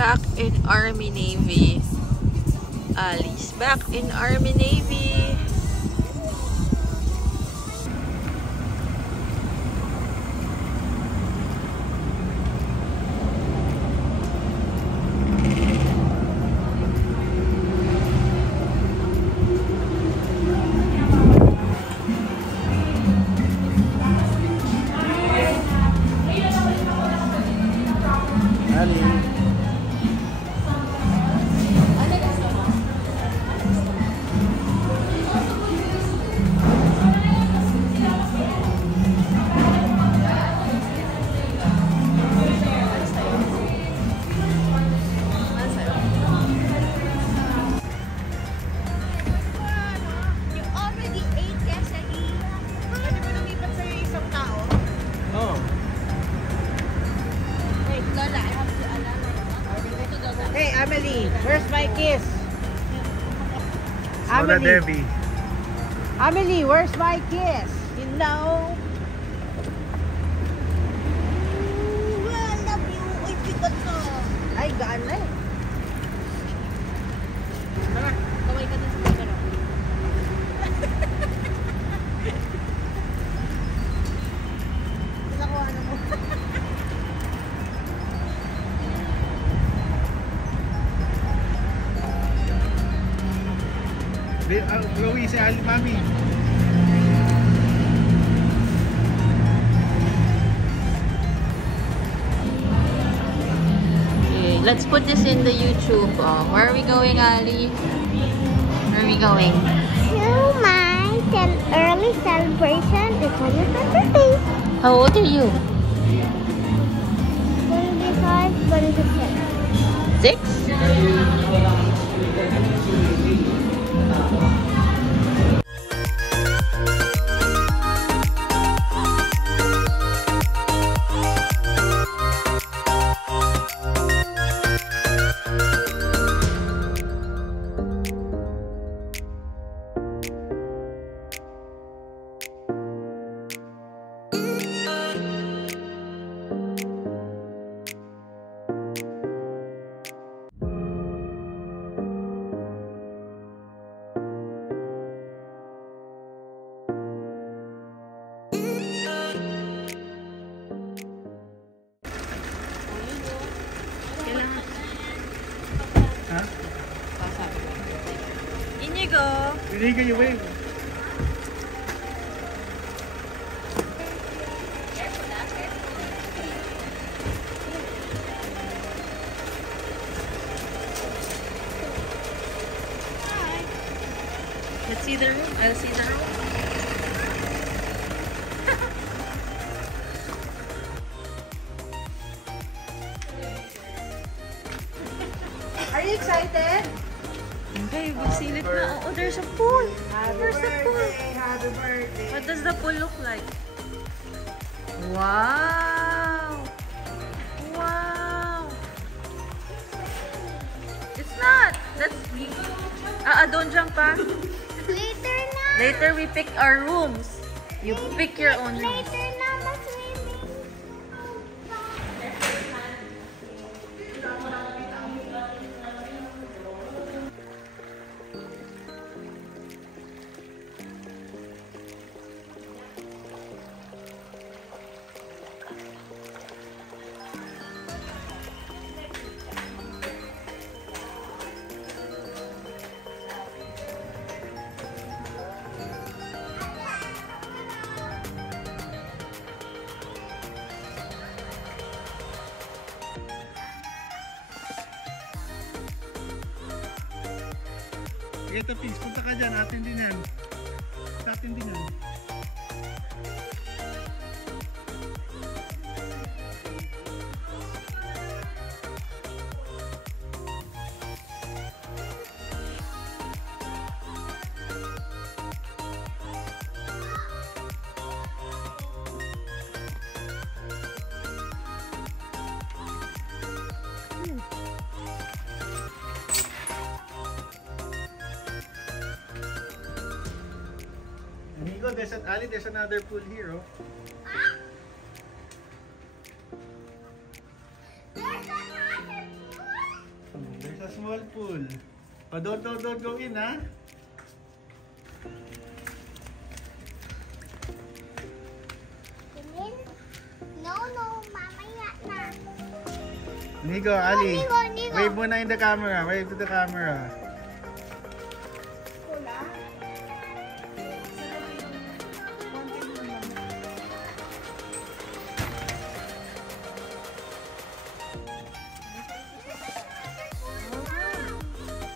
back in Army Navy. Ali's back in Army Navy. Hey, Amelie, where's my kiss? Debbie. Amelie, where's my kiss? You know? I love you. Uy, bigat ka. Ay, gaan na eh. Kaway ka din sa camera. Nakuha na mo. Chloe, si Ali, Mami. Okay, let's put this in the YouTube. Where are we going, Ali? Where are we going? To my early celebration. It's on your birthday. How old are you? 25, 26. 6? Huh? Inigo! Inigo, you wave. Let's see the room. I'll see the room. Are you excited? Okay, magsilip na. Oh, there's a pool. There's a pool. Happy birthday. What does the pool look like? Wow! Wow! It's not! That's... don't jump pa. Later na. Later we pick our rooms. You pick your own room. Later na, ma-swimming. Ito, please, punta ka dyan. Atin din yan. Sa atin din yan. Amigo, there's an alley, there's another pool here, oh. There's another pool. small pool. Oh, don't go in, ha? No, mamaya na. Nico, Ali. Nico. Wave muna in the camera. Wave to the camera.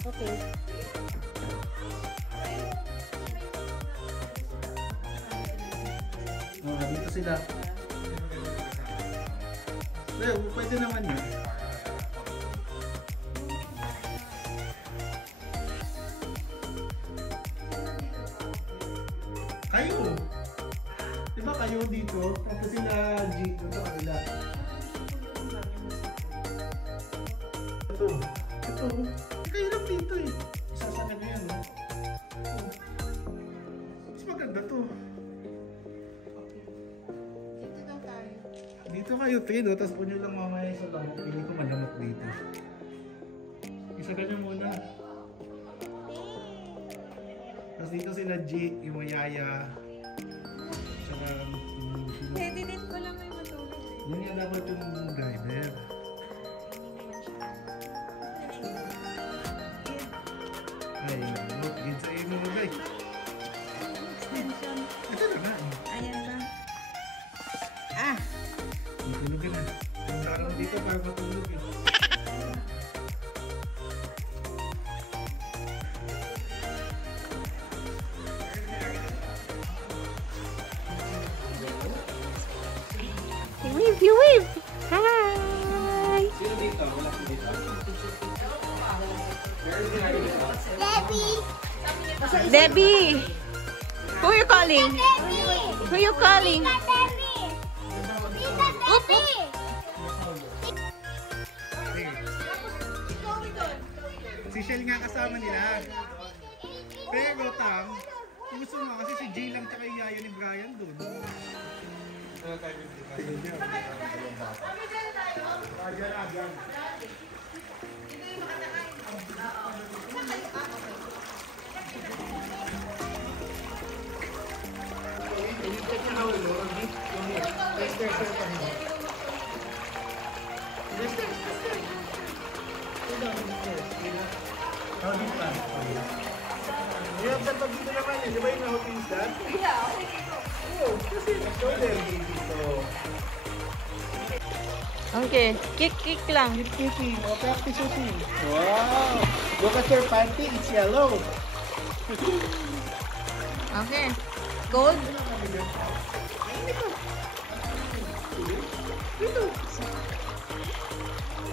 Okay. Oh, dito sila. Pwede naman yun. Kayo! Diba kayo dito? Tapos sila dito sa kanila. Ito. Kayo lang dito eh. Isasakit nyo yan, no? Mas maganda to. Dito kayo, Tino. Tapos po nyo lang mamaya sa lamok. Hindi ko malamok dito. Isagan nyo muna. Tapos dito sila G, yung Yaya. Tsaka Pwede din ko lang may matulog eh. yun nga dapat yung driver. Ay, look, yun sa iyo mo guys. Extension. Ito na nga eh. Ayan na. Matulog ka na. Punta ka naman dito para matulog eh. You wave. Hi. Sino dito? Wala ko dito. Debbie. Debbie! Who are you calling? Debbie. Who are you calling? Debbie. Debbie. Si Shell nga kasama nila. Pero Tam, kung gusto mo kasi si Jay lang tsaka yung yaya ni Brian dun. Hirap sa pag dito naman eh. Di ba yung na-hotel is that? Yeah. Oo, kasi shoulder dito. Okay, kick lang. Kicking. O, practice shooting. Wow! Look at your panty. It's yellow. Okay. Cold?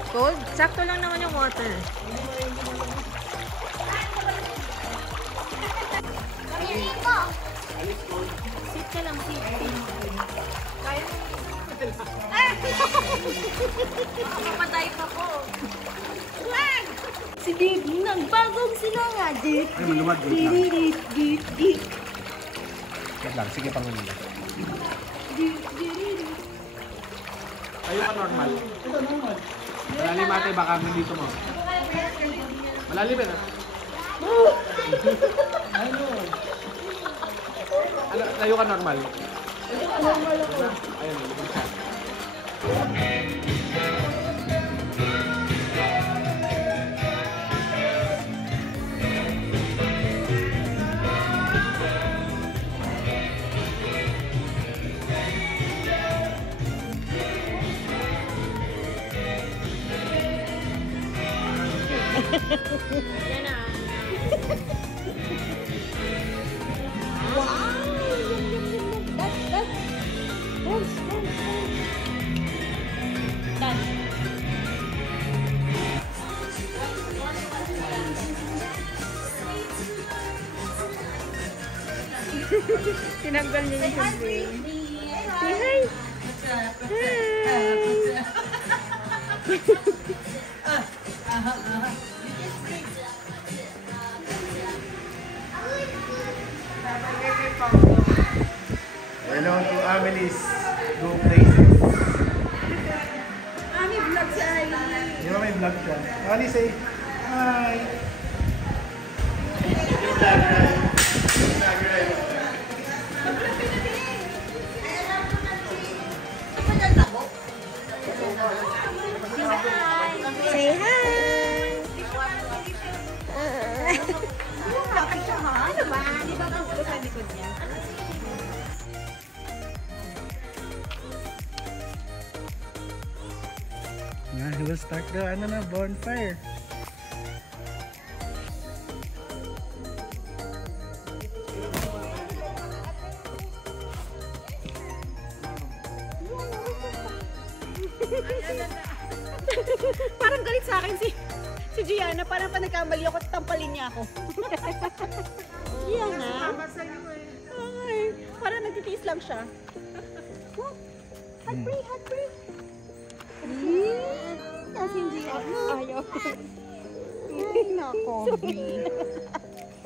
Cold? Sakto lang naman yung water. Sit ka lang, sit. Kaya mo. Makamatay pa ko. Si Dave nagbagong sinanga. Ay, maluwag. Wait lang. Dit. Wait lang. Sige, pangunin. Tayo ka normal. Ito normal. Malalim ate, baka nandito mo. Malalim ba na? Ano? Tayo ka normal. Normal ako. Ayun, lumabas ka. Yan na. Wow! That's. Done. Tinanggal niya yung champagne. Say hi. Hello to Amelie's Go Places. May vlog si Ali. Di ba may vlog siya? Ali, say Hi! Say hi. Ano ba? Di ba gusto sa likod niya? He will start the bonfire. Parang galit sa akin si Gianna. Parang pa nagkamali ako, tampalin niya ako. Gianna? Ay, parang nagtitiis lang siya. Hot break, hot break. Kasi hindi ayaw. Nako.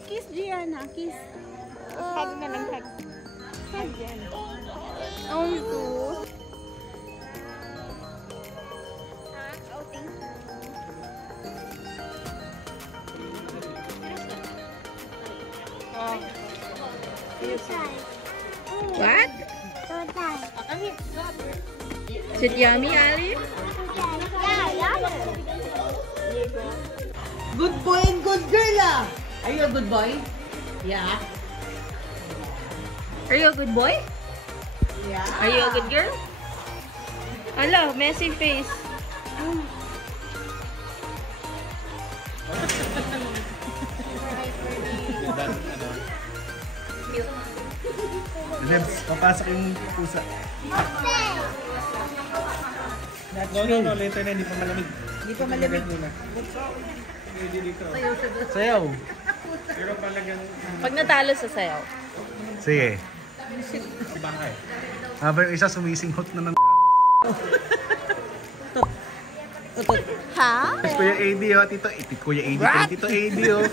Kiss Gianna, kiss. Hug na lang, hug. Hug yan. Oh, good. What? Is it yummy, Ali? Good boy and good girl ah. Are you a good boy? Yeah. Are you a good boy? Yeah. Are you a good girl? Hello, messy face. Lebs, papasok yung pusa. No, later na, hindi pa malamig. Hindi pa malamig. Pwede dito. Sayaw. Pero palagang... Pag natalo sa sayaw. Sige. Si Bangay. Habang yung isa sumisinghot na ng... Ha? Kuya AD oh, Tito. Kuya AD pa rin Tito AD oh.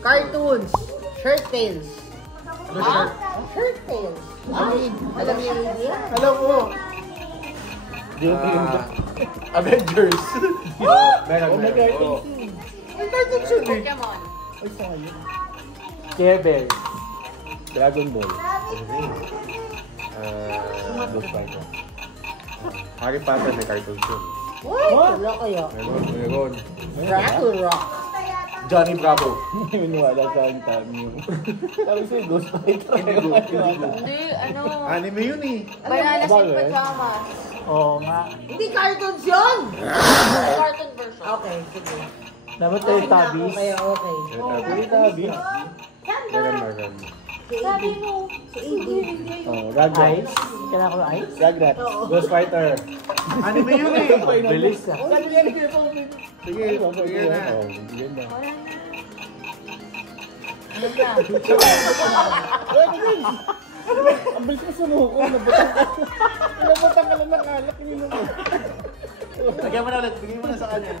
Cartoons. Shirt tails. Shirt tails. Alam niyo yung idea? Alam mo. Avengers. Pokemon. Kevin. Dragon Ball. Ghost Fighter. Harry Potter may cartoons yun. Wala kaya. Meron. Dracula. Johnny Bravo. Wala sa akin tayo. Sabi sa'yo, Ghost Fighter. Hindi, ano. Anime yun eh. Bananas in pajamas. Oo nga. Hindi cartoons yun! Cartoon version. Okay, sige. Dapat tayo tabis. Okay, okay. Tayo tabis. Meron. Sabi mo. Oh, Rugrats. Kailangan ko ng ice? Rugrats. Ghost Fighter. Anime yun eh. Bilis ah. Sige, sige na. Oh, yun na. Ano na? Ang bilis mo sumuko. Nabutang ka lang ng alak. Lagyan mo na ulit. Bigyan mo na sa kanya.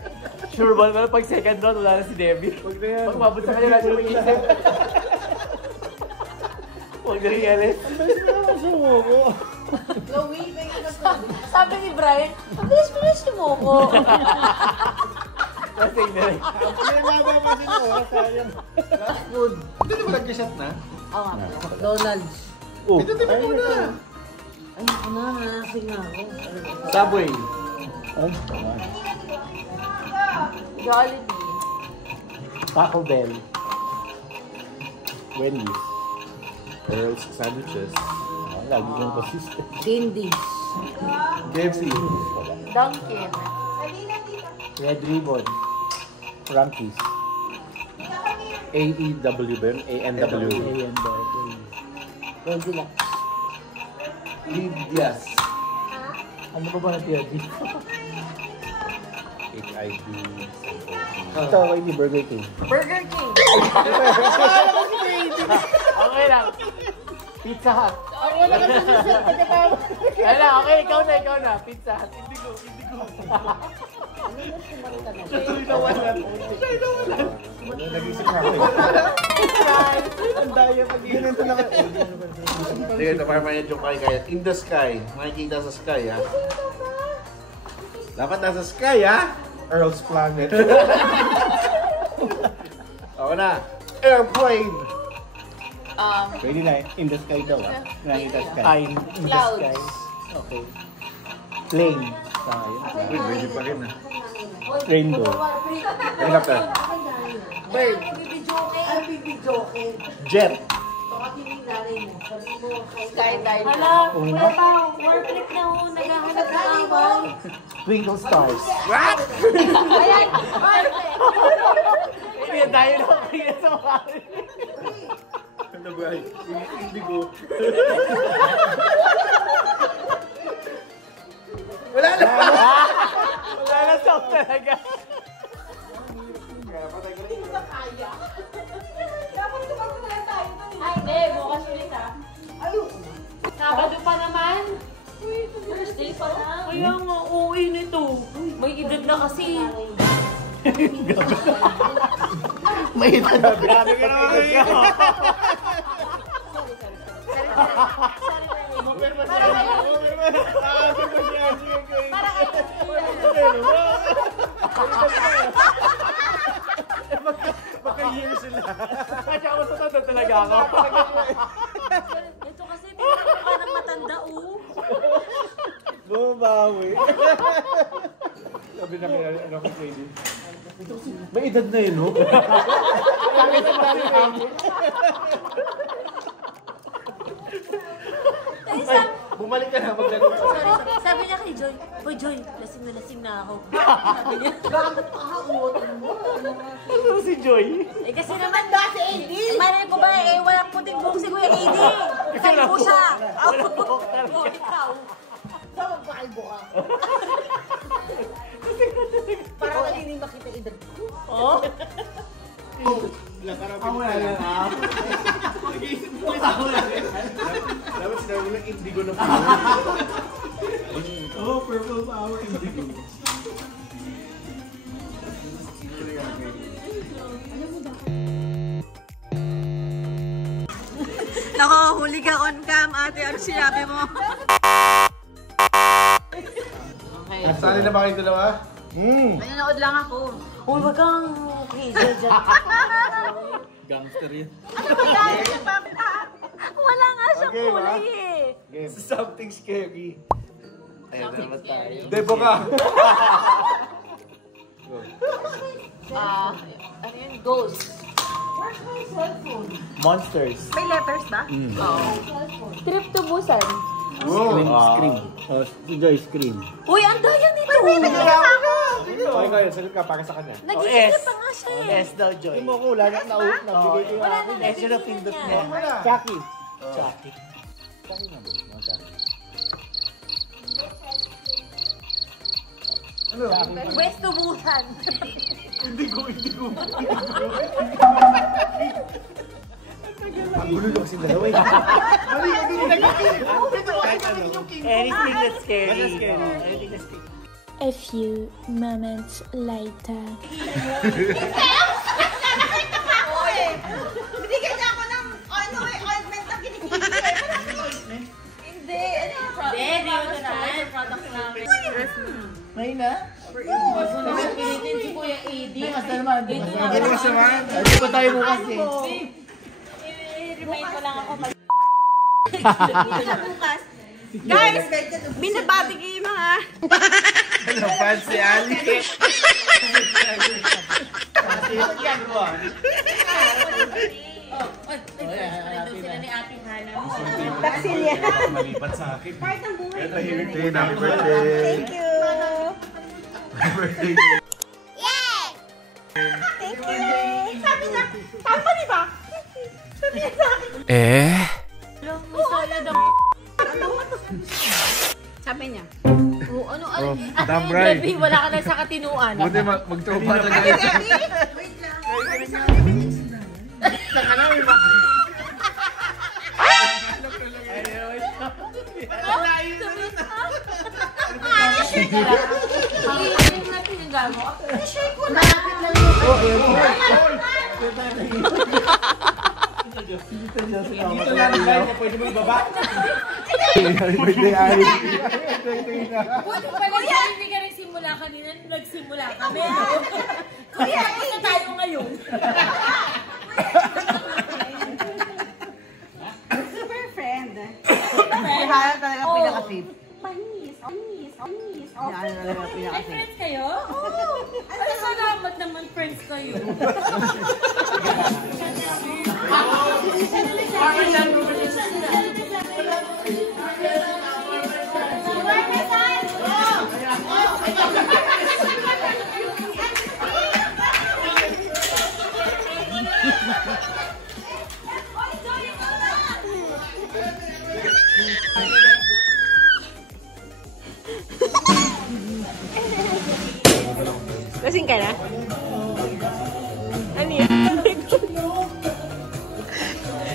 Sure ball. Pero pag second round, wala na si Debbie. Huwag na yan. Pag mabot sa kanya, natin mag-isip. Huwag na rin yalis. Ang bilis mo naman sumuko. Sabi ni Brian, ang bilis mo ko. Kasi na rin. May mababa pa sila oh. Sayang. Fast food. Hindi na ba nag-shot na? Oo nga. McDonald's. Oh, Ito tayo muna. Ay, ako na. Nasing na ako. Subway. Jollibee. Taco Bell. Wendy's. Earl's Sandwiches. Lagi kong consistent. Candies. KFC. Dunkin. Red Ribbon. Frankie's. AEW ba yun? ANW. Goldilocks. Lydia's. Ano ba ba natira dito? HID. Ito, hindi Burger King. Burger King. Okay lang. Pizza Hut. Wala ka susunod. Pagkatawa. Wala, okay, ikaw na. Pizza Hut. Indigo. Nag-isip na ako eh. Ang daya pag ginanto na ka. Sige, ito para may joke kayo. In the sky. Makikita sa sky, ha? Dapat nasa sky, ha? Earl's Planet. Ako na. Airplane. Pwede na, in the sky daw, ha? Nakita sky. Time. In the Clouds. sky. Okay. Plane. Pwede pa rin, ha? Rainbow. Helicopter. Bird. Jet. Skydive. Hala, wala pa. War trip na ho. Naghahanap na ako. Twinkle stars. Ayan. Hindi, tayo na kaya sa mukha. Ano ba? Indigo. Wala na sound talaga. Ay, hindi. Bukas ulit ha. Sabado pa naman. Thursday pa lang. Kaya nga, uuwi nito. May edad na kasi. May ito na. Grabe ka naman kayo. Baka-year sila. Kasi ako sa talaga ako. Ito kasi, tingnan ka ng matanda, Bumabawi. Sabi na kaya, ano ko pwede. May edad na yun, no? Bumalik ka na, maglaro ka. Sorry. Sabi niya kay Joy, Boy Joy, lasing na ako. Sabi niya, bakit Ano si Joy? eh kasi naman ba si AD? Malay ko ba walang puting buhok si Kuya AD? Kalbo siya. Oh, ikaw. Saan ba kalbo ka? Para hindi makita edad ko. Oh? Dapat sinabi mo ng indigo na po. Oh, purple power indigo. Nako, huli ka on cam, ate. Ano sinabi mo? Sali na ba kayo dalawa? Nanonood lang ako. Uy, wag kang crazy dyan. Gangster yun. Wala nga siyang Okay, kulay eh. Game. Something scary. Ayan na naman tayo. Debo ka. Ano yun? Ghost. Monsters. May letters ba? Trip to Busan. Scream. Si Joy, scream. Uy, ang daya nito. Okay kayo, sagot ka para sa kanya. Nag-iisip pa nga siya eh. S daw, Joy. Hindi mo ko, wala na nabigay ko Wala yung na S yun ang pindot niya. Chucky. Chucky. West to Busan. Ang gulo lang kasi dalawa eh. Anything that's scary. That's scary. Anything that's scary. A few moments later. Binigyan niya ako ng ointment na kinikili. Hindi. Ano yung product? Hindi, hindi product namin. May na? Pinitin si Kuya AD. Mas naman. Mas naman. Hindi pa tayo bukas eh. I-remind ko lang ako. Bukas. Guys, binababigay yung mga... Ano, fancy Ali? Sila ni Ate Hana. Malipat sa akin. Part ng buhay. Happy birthday. Thank you. Happy birthday. Thank you. Sabi niya, tama di ba? Sabi niya sa akin. May solid ang... Sabi niya. Ano? Dabray. Baby, wala ka na sa katinuan. Buti mag-tropa na kayo. Wait lang. Sabi sa akin, bilis. Yung na pinagago. I-share ko na. Dito lang ang bahay niya, pwede mo ibaba. Kuya, hindi ka nagsimula kanina, nagsimula kami. Kuya, isa tayo ngayon. Super friend. Kaya talaga pinaka-safe. Panis. Ay, friends kayo? Ay, salamat naman friends kayo. Lasing ka na? Ano yan?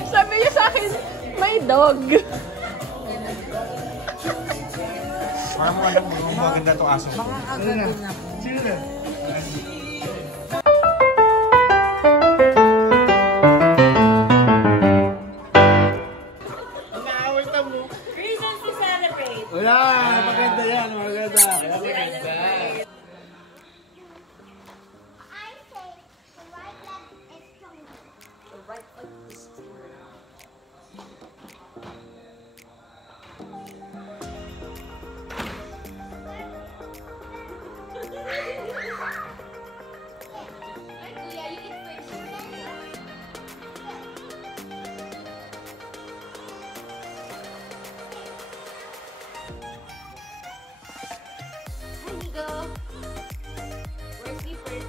Sabi niya sa akin, may dog. Parang alam mo, maganda itong aso. Mga agad na. Sino na? Reasons to celebrate. Wala! Maganda yan, maganda. We're sleepers.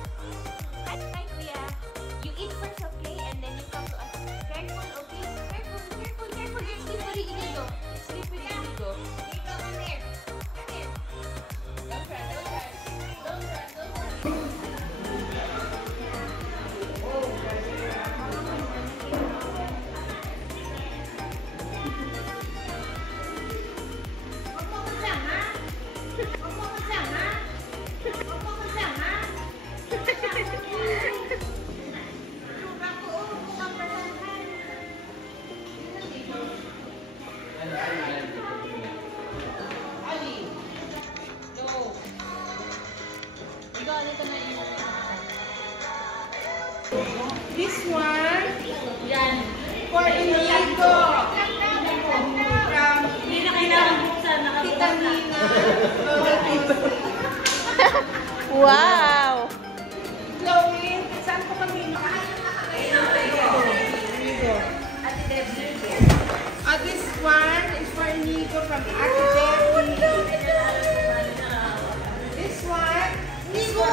Hi, Kuya. You eat first, okay? And then you come to us. Careful, okay? Careful. It's slippery, Inigo. It's slippery, Inigo. Inigo, come here. Come here. Don't run. This one, yan, for Inigo. Hindi na kailangan buksan, nakabukas. Wow! Chloe, saan po kami? This one is for Inigo from Ate Debbie. This one, Inigo.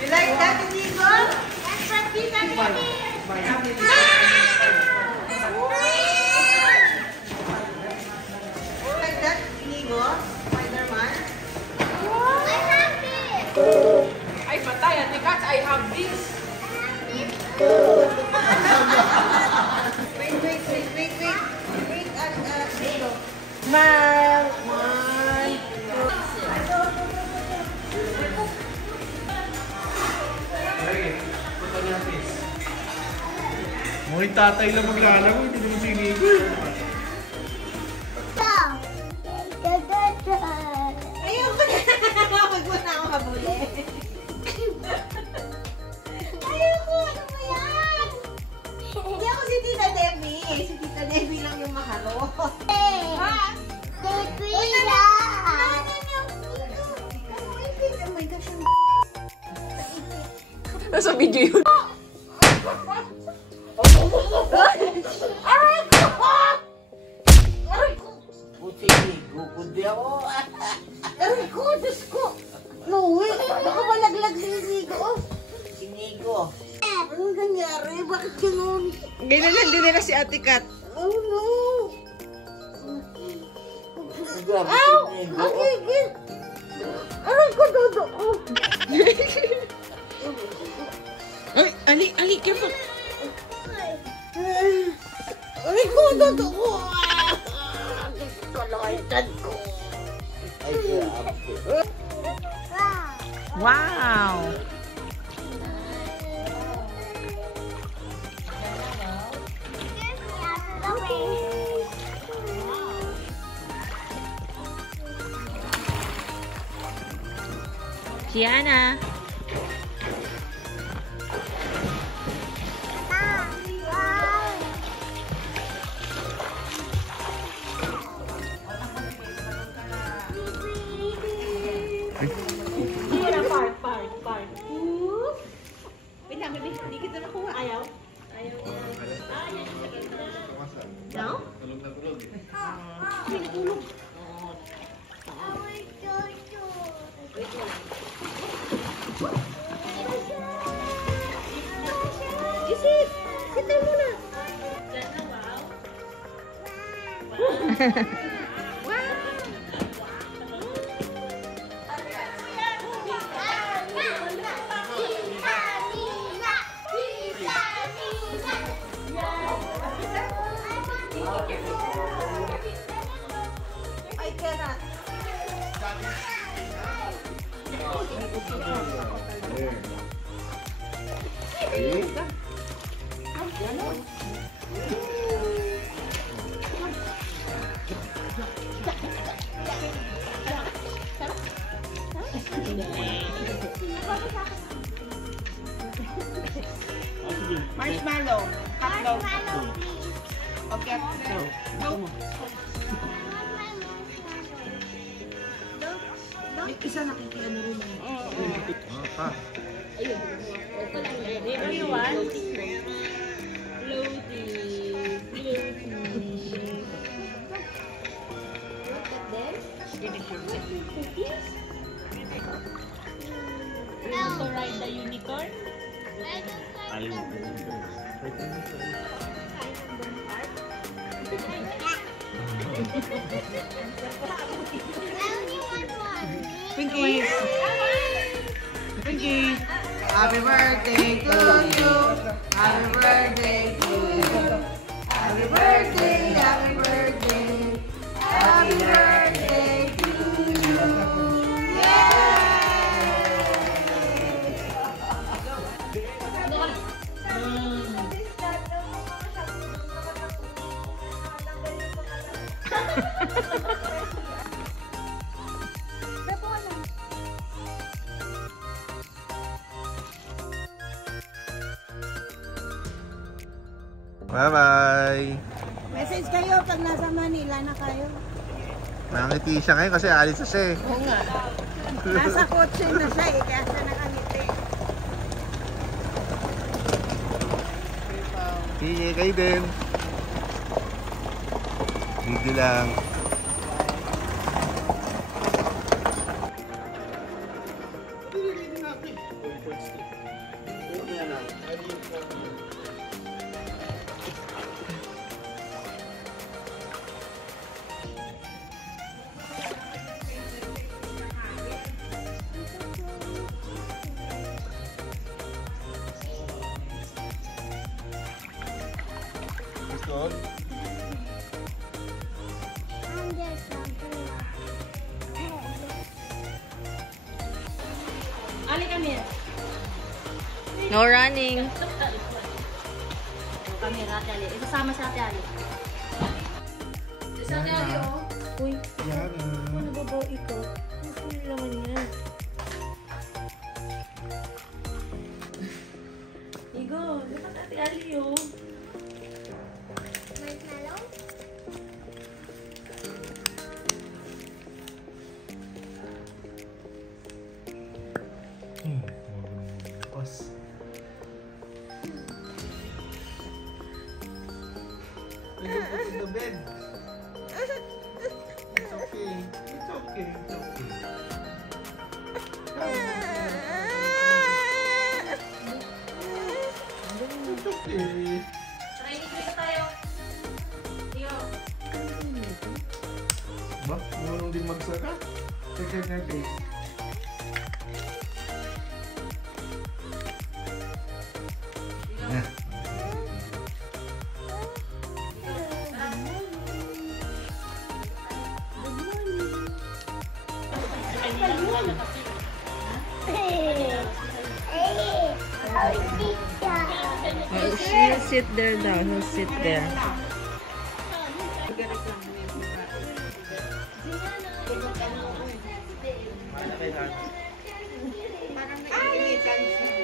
You like that, Inigo? That's what Tita Debbie. Like that, Inigo? Spider-Man? I have this. Ay, patay. Ate Kat, I have this. Wait, Inigo. Smile. One, Mukhang tatay lang maglalaro, hindi naman sinigo. ayoko na. Huwag mo na ako habulin. Ayoko, ano ba yan? Hindi ako si Tita Debbie. Si Tita Debbie lang yung maharot. Ha? Kuya! Oh my gosh, Nasa video yun. Dinala si Ate Kat. Oh no! Ow! Ang gigil! Aray ko, dodo! Ay, Ali, careful! Aray ko, dodo ko! Kalaitan ko! Wow! Gianna. Wait lang, baby. Hindi kita nakuha. Ayaw? Ayaw. No? Tulog na tulog. Hindi natulog. Sit! Sit down muna. I cannot. Marshmallow. Hotdog. Okay. No. May isa nakikiano rin. What do you want? Loading. You want to ride the unicorn? Pinky. Pinky. Happy birthday to you. Happy birthday to you. Happy birthday, happy birthday. Happy birthday to you. Bye-bye! Message kayo pag nasa Manila na kayo. Nangiti siya ngayon kasi alis na siya eh. Oo nga. Nasa kotse na siya eh, kaya siya nakangiti. Sige, kayo din. Video lang. Gusto? Ali, come here. No running. Come here, Ate Ali. Isasama si Ate Ali. Si Ate Ali, oh. Uy, Yan. ano ba ba ito? Ano naman yan? Igo, dapat Ate Ali, oh. Pas. Put in the bed. It's okay. It's okay. It's okay. It's okay. Ba? Marunong din magsaka. Check natin. She'll sit there now. He'll sit there. Parang nag-iinitan siya.